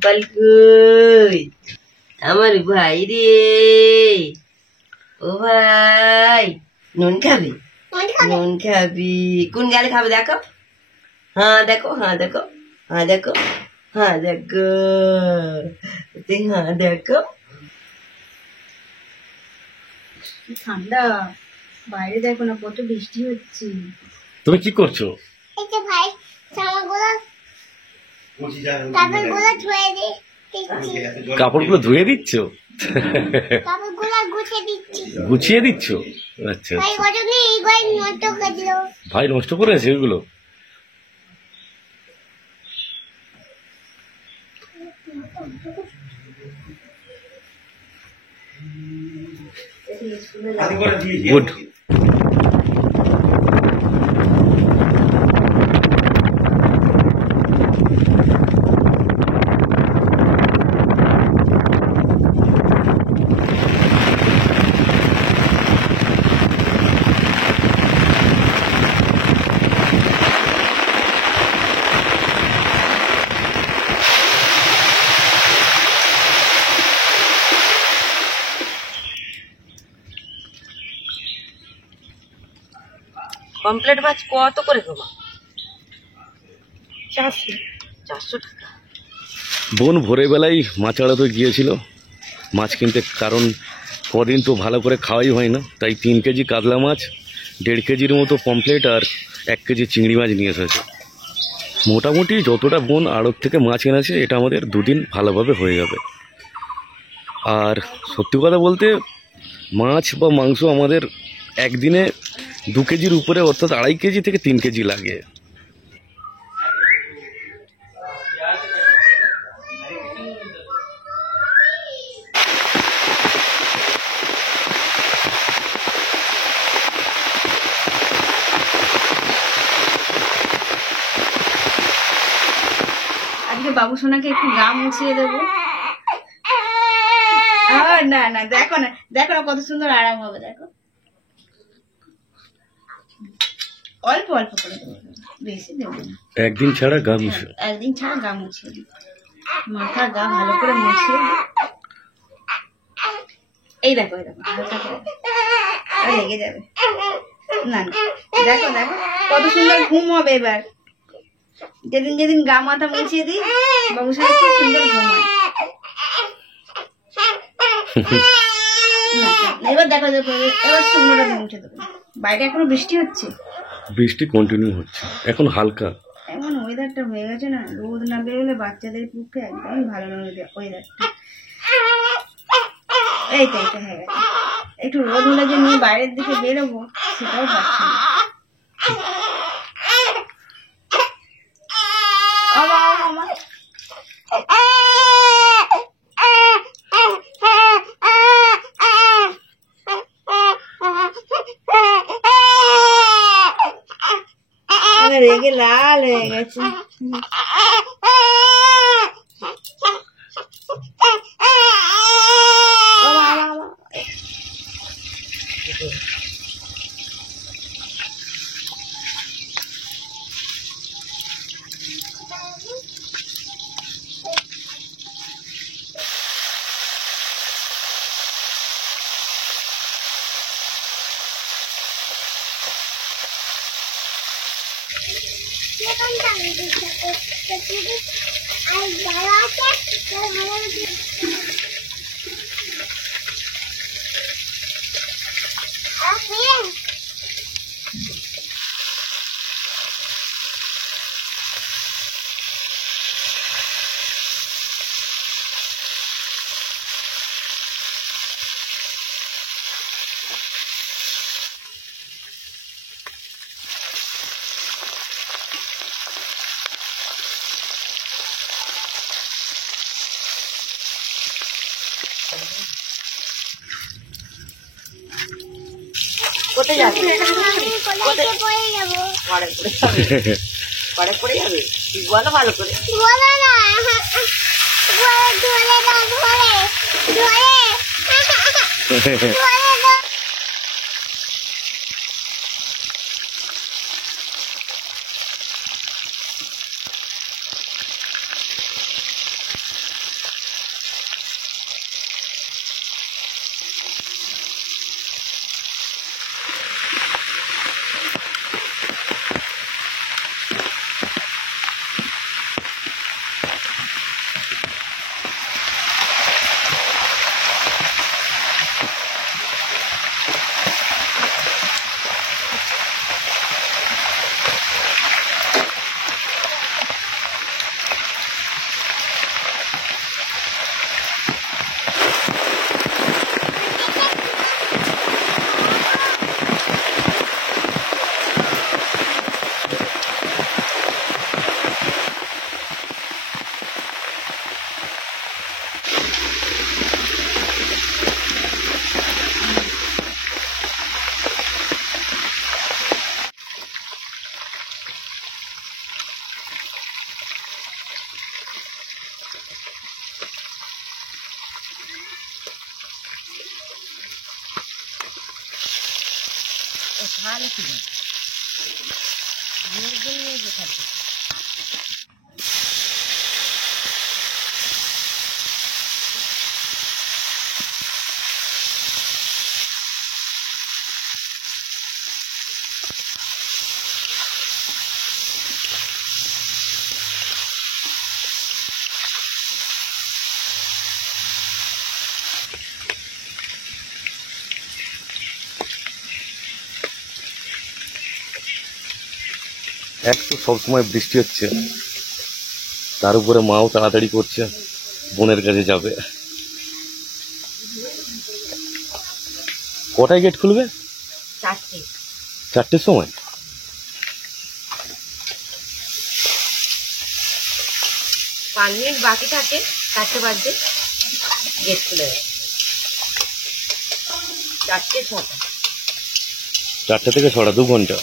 গোপাল কই? আমার ভাই রে, ও ভাই, নুন খাবি? নুন খাবি? কোন গালে খাবে দেখো? হ্যাঁ দেখো, হ্যাঁ দেখো, হ্যাঁ দেখো, হ্যাঁ দেখো, হ্যাঁ দেখো। ঠান্ডা বাইরে, দেখো না কত বৃষ্টি হচ্ছে। তুমি কি করছো? এই যে ভাই কাপড়গুলো ধুয়ে দিচ্ছ? গুছিয়ে দিচ্ছ? আচ্ছা ভাই নষ্ট করেছে ওইগুলো? গুড। কমপ্লিট মাছ কত করে গো? 400 টাকা। বোন ভোরবেলায় মাছ আড়াতে গিয়েছিল মাছ কিনতে, কারণ কদিন তো ভালো করে খাওয়াই হয় না, তাই 3 কেজি কাতলা মাছ, 1.5 কেজির মতো পমফ্লেট আর 1 কেজি চিংড়ি মাছ নিয়ে এসেছে। মোটামুটি যতটা বোন আড়ত থেকে মাছ এনেছে এটা আমাদের 2 দিন ভালোভাবে হয়ে যাবে। আর সত্যি কথা বলতে মাছ বা মাংস আমাদের একদিনে 2 কেজির উপরে, অর্থাৎ 2.5 কেজি থেকে 3 কেজি লাগে। আজকে বাবু সোনাকে একটু গা মুছিয়ে দেবো। না না, দেখো না, দেখো না কত সুন্দর আরাম হবে। দেখো অল্প অল্প করে দেবো, বেশি দেবো না। একদিন ছাড়া গা মুছিয়ে, একদিন ছাড়া গা মুছিয়ে দিই, মাথা গা ভালো করে মুছিয়ে দিই। এই দেখো, এই দেখো, হালকা করে লেগে যাবে না। দেখো দেখো কত সুন্দর ঘুম হবে এবার। যেদিন যেদিন গা মাথা মুছিয়ে দিই বাবু সাহেব খুব সুন্দর ঘুম হয়। এবার দেখো দেখো, এবার শুকনোটা মুছে দেবো। বাইরে এখনো বৃষ্টি হচ্ছে, বৃষ্টি কন্টিনিউ হচ্ছে এখন হালকা। এমন ওয়েদারটা হয়ে গেছে না, রোদ না বেরোলে বাচ্চাদের পক্ষে একদমই ভালো নয় ওয়েদারটা। এইটা হয়ে গেছে, একটু রোদ হলে যে নিয়ে বাইরের দিকে বেরোবো সেটাও পাচ্ছি না। রেগে লাল হয়ে গেছে। কোথায় যাবে? পরে পড়ে যাবে। তুই বলো ভালো করে। ভালো ছিল এক তো সবসময় বৃষ্টি হচ্ছে, তার উপরে মাও তাড়াতাড়ি করছে, বোনের কাছে যাবে। কটায় গেট খুলবে? 4টের সময়। পাঁচ মিনিট বাকি থাকে, 4টে বাজতে গেট খুলে যায়। 4টে 6টা। 4টে থেকে 6টা, 2 ঘন্টা।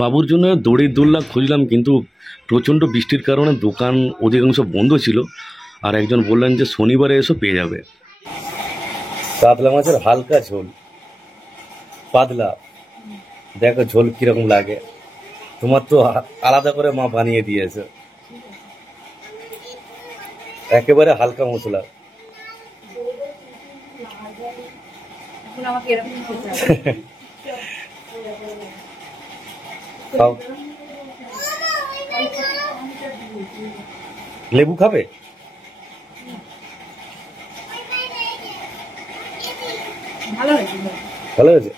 বাবুর জন্য দড়ির দোলনা খুঁজলাম, কিন্তু প্রচণ্ড বৃষ্টির কারণে দোকান অধিকাংশ বন্ধ ছিল। আর একজন বললেন যে শনিবারে এসো পেয়ে যাবে। কাতলা মাছের হালকা ঝোল, পাতলা, দেখো ঝোল কিরকম লাগে। তোমার তো আলাদা করে মা বানিয়ে দিয়েছে, একেবারে হালকা মশলা। আমাকে এরকম খেতে হবে। খাও। লেবু খাবে? ভালো হয়েছে। ভালো হয়েছে।